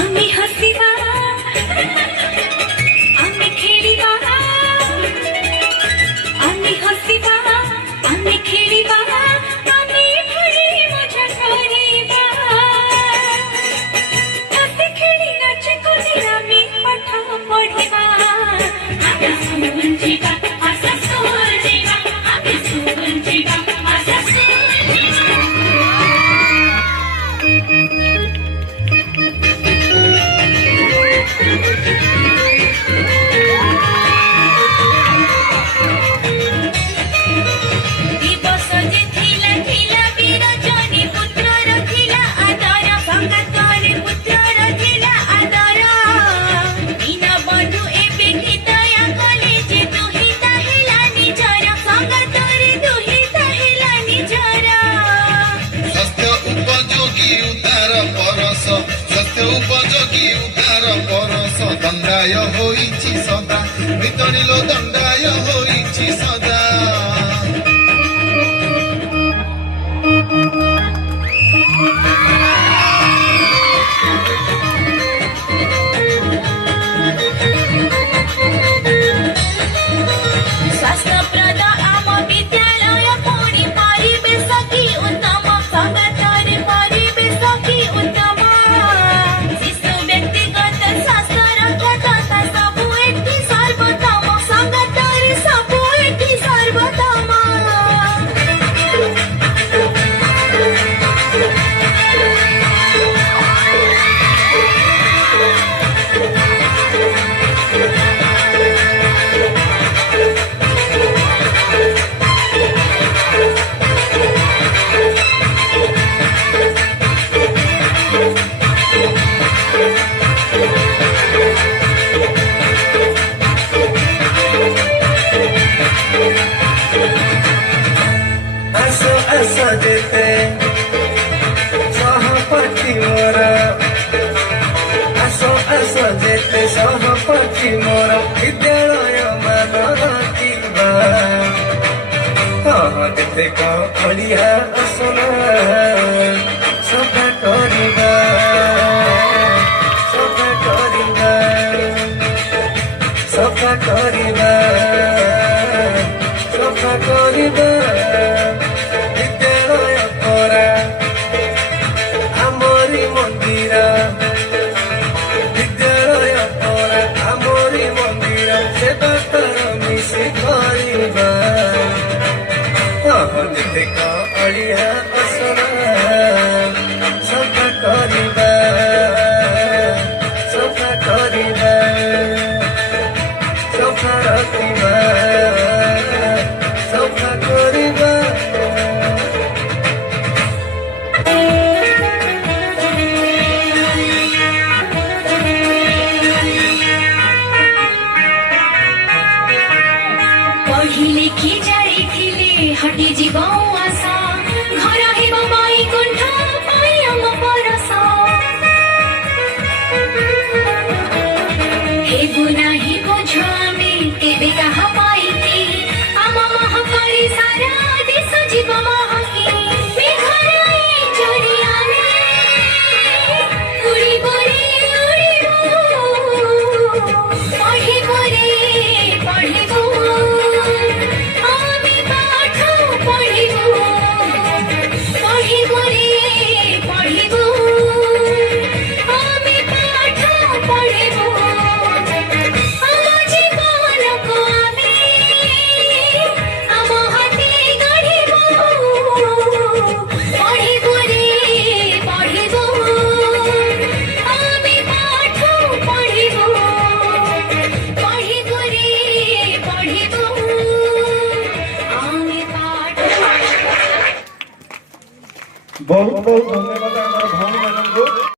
আমি হাসিবা আমি খেলিবা আমি হাসিবা আমি খেলিবা আমি ভুলি মজা করিবা হাসি খেলি নাচ কুদি আমি পাঠ পড়িবা আমি স্কুল ଯିବା ଆଶା ସ୍କୁଲ ଯିବା আমি স্কুল ଯିବା ଆଶା ସ୍କୁଲ ଦିବସ ଯେ ଥିଲା ଥିଲା ବିରଜନୀ ପୁତ୍ରର ଥିଲା ଆଦର ସଙ୍ଗାତରେ ପୁତ୍ରର ଥିଲା ଆଦର ଦୀନ ବନ୍ଧୁ ଏବେ କି ଦୟା କଲେ ଯେ ଦୁହିତା ହେଲା ନିଜର ସଙ୍ଗାତରେ ଦୁହିତା ହେଲା ନିଜର ସ୍ୱାସ୍ଥ୍ୟ ଉପଯୋଗୀ ଉଦାର ପରଶ ସ୍ୱାସ୍ଥ୍ୟ ଉପଯୋଗୀ ଉଦାର ପରଶ ଦଣ୍ଡାୟ ହୋଇଛି ସଦା ଭିତରିଲୋ ଦଣ୍ଡାୟ ହୋଇଛି ସଦା ସ୍ୱାସ୍ଥ୍ୟପ୍ରଦ ଆମ ବିଦ୍ୟାଳୟ ପୁଣି ପରିବେଶ କି ଉତ୍ତମ ସଙ୍ଗାତରେ ପରିବେଶ କି ଉତ୍ତମ ଶିଶୁ ବ୍ୟକ୍ତିଗତ ସ୍ୱାସ୍ଥ୍ୟ ରକ୍ଷା ତଥା ସବୁ ଏଠି ସର୍ବୋତ୍ତମ ସଙ୍ଗାତରେ ସବୁ ଏଠି ସର୍ବୋତ୍ତମ ଆସ ଆସ ଯେତେ ସହପାଠୀ ମୋର ଆସ ଆସ ଯେତେ ସହପାଠୀ ମୋର ବିଦ୍ୟାଳୟ ମାନ ରଖିବା ଯେତେକ ଅଳିଆ ଆସନା ସଫା କରିବା ସଫା କରିବା ସଫା କରିବା ସଫା କରିବା ବିଦ୍ୟାଳୟ ପରା ଆମରି ମନ୍ଦିର ବିଦ୍ୟାଳୟ ପରା ଆମରି ମନ୍ଦିର ସେବା ତାର ମିଶି କରିବା ଯେତେକ ଅଳିଆ ଆସନା ସଫା କରିବା ସଫା କରିବା ସଫା ରଖିବା ସଫା କରିବା ପଢି ଲେଖି ଯାଇଥିଲେ ହଟିଯିବ ଆଶା ଘର ହେବ ବୈକୁଣ୍ଠ ପାଇଁ ଆମ ପରଶ ହେବୁ ନାହିଁ ବୋଝ ଆମେ କେବେ କାହା ପାଇକି ଆମ ମହକରେ ସାରା ଦେଶ ଯିବ ମହକି ମେଘର ଏଇ ଚରି ଆମେ ଉଡ଼ିବୁ ରେ ଉଡ଼ିବୁ ପଢ଼ିବୁ ରେ ପଢ଼ିବୁ ଆମେ ପାଠ ପଢ଼ିବୁ ପଢ଼ିବୁ ରେ ପଢ଼ିବୁ ଆମେ ପାଠ ପଢ଼ିବୁ ଆମ ଜୀବନକୁ ଆମେ ଆମ ହାତେ ଗଢ଼ିବୁ ପଢ଼ିବୁ ରେ ପଢ଼ିବୁ ଆମେ ପାଠ ପଢ଼ିବୁ ପଢ଼ିବୁ ରେ ପଢ଼ିବୁ ଆମେ ପାଠ ବହୁତ ବହୁତ ଧନ୍ୟବାଦ।